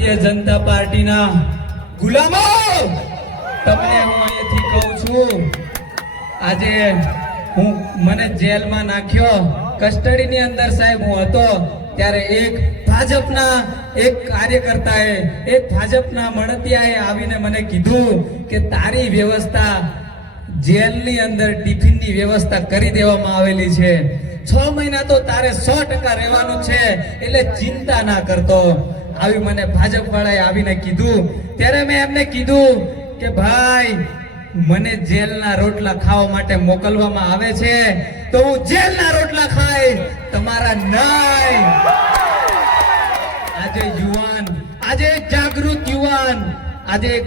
ભારતીય જનતા પાર્ટીના ગુલામો, તમને હું અહીંથી કહું છું, આજે મને જેલમાં નાખ્યો, કસ્ટડીની અંદર સાહેબ હું હતો ત્યારે એક ભાજપના એક કાર્યકર્તાએ, એક ભાજપના મળતિયાએ આવીને મને કીધું કે તારી વ્યવસ્થા જેલની અંદર ટિફિનની વ્યવસ્થા કરી દેવામાં આવેલી છે, 6 મહિના તો તારે 100% રહેવાનું છે, એટલે ચિંતા ના કરતો. આવી મને ભાજપ વાળાએ આવીને કીધું ત્યારે મેં એમને કીધું કે ભાઈ મને જેલના રોટલા ખાવા માટે મોકલવામાં આવે છે તો હું જેલના રોટલા ખાઈશ, તમારા નહીં. આજે યુવાન, આજે એક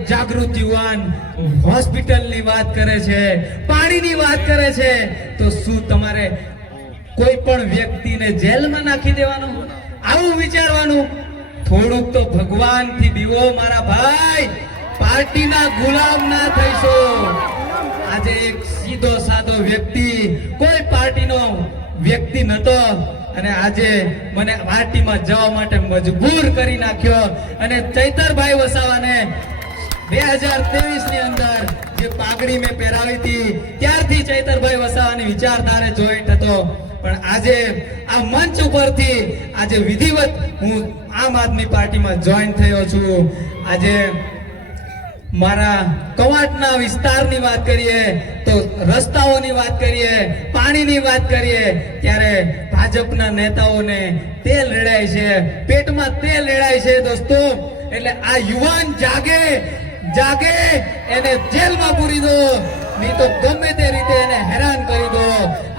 જાગૃત યુવાન હોસ્પિટલની વાત કરે છે, પાણીની વાત કરે છે, તો શું તમારે કોઈ પણ વ્યક્તિને જેલમાં નાખી દેવાનો? આવું વિચારવાનું? થોડુંક તો ભગવાનથી બીવો મારા ભાઈ, પાર્ટીના ગુલામ ના થઈશો. આજે એક સીધો સાદો વ્યક્તિ, કોઈ પાર્ટીનો વ્યક્તિ નતો, અને આજે મને પાર્ટીમાં જવા માટે મજબૂર કરી નાખ્યો. અને ચૈતરભાઈ વસાવાને 2023 ની અંદર જે પાઘડી મેં પહેરાવી હતી ત્યારથી ચૈતરભાઈ વસાવાની વિચારધારે જોઈન્ટ હતો, પણ આજે આ મંચ ઉપરથી આજે વિધિવત હું આમ આદમી પાર્ટીમાં જોઈન થયો છું. આજે મારા કવાંટના વિસ્તારની વાત કરીએ તો રસ્તાઓની વાત કરીએ, પાણીની વાત કરીએ, ત્યારે ભાજપના નેતાઓને તેલ રેડાય છે, પેટમાં તેલ રેડાય છે દોસ્તો. એટલે આ યુવાન જાગે એને જેલમાં પૂરી દો, નહીં તો ગમે તે રીતે એને હેરાન કરી દો.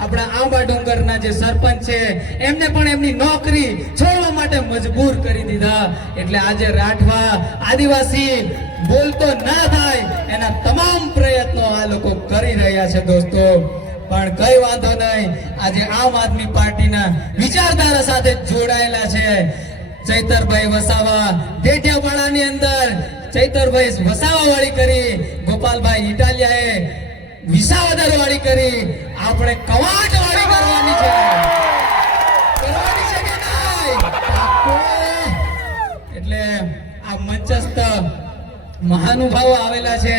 આપણા આંબા ડુંગરના જે સરપંચ છે એમને પણ એમની નોકરી છોડવા માટે મજબૂર કરી દીધા. એટલે આજે રાઠવા આદિવાસી બોલતો ના થાય એના તમામ પ્રયત્નો આ લોકો કરી રહ્યા છે દોસ્તો. પણ કઈ વાંધો નહીં, આજે આમ આદમી પાર્ટીના વિચારધારા સાથે જોડાયેલા છે. ચૈતરભાઈ વસાવા ડેડિયાપાડાની અંદર ચૈતરભાઈ વસાવા વાળી કરી, ગોપાલભાઈ ઇટાલિયાએ વિસાવદર વાળી કરી, આપણે કવાંટ વાળી કરવાની છે કે નહીં? એટલે આ મંચસ્થ મહાનુભાવો આવેલા છે,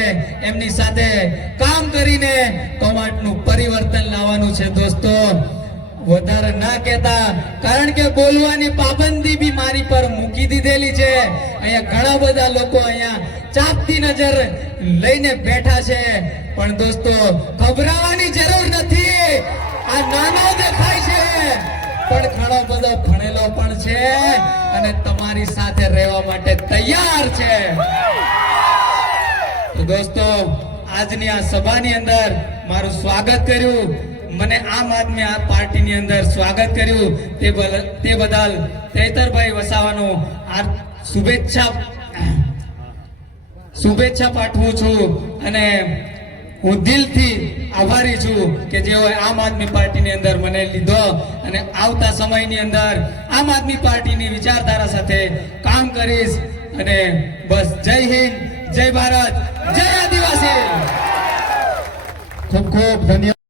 એમની સાથે કામ કરીને કવાંટનું પરિવર્તન લાવવાનું છે દોસ્તો. વધારે ના કહેતા, કારણ કે બોલવાની પાબંદી બી મારી પર મૂકી દીધેલી છે. અહીંયા ઘણા બધા લોકો અહીંયા ચાપતી નજર લઈને બેઠા છે, પણ દોસ્તો ગભરાવાની જરૂર નથી. આ નાનો દેખાય છે પણ ઘણો બધો ભણેલો પણ છે અને તમારી સાથે રહેવા માટે તૈયાર છે. તો દોસ્તો, આજની આ સભાની અંદર મારું સ્વાગત કર્યું, મને આમ આદમી આ પાર્ટીની અંદર સ્વાગત કર્યું તે બદલ ચૈતરભાઈ વસાવાનો આ શુભેચ્છા પાઠવું છું. અને હું દિલથી આભારી છું કે જેઓ આમ આદમી પાર્ટીની અંદર મને લીધો અને આવતા સમયની અંદર આમ આદમી પાર્ટીની વિચારધારા સાથે કામ કરીશ. અને બસ, જય હિન્દ, જય ભારત, જય આદિવાસી. ખૂબ ખૂબ ધન્યવાદ.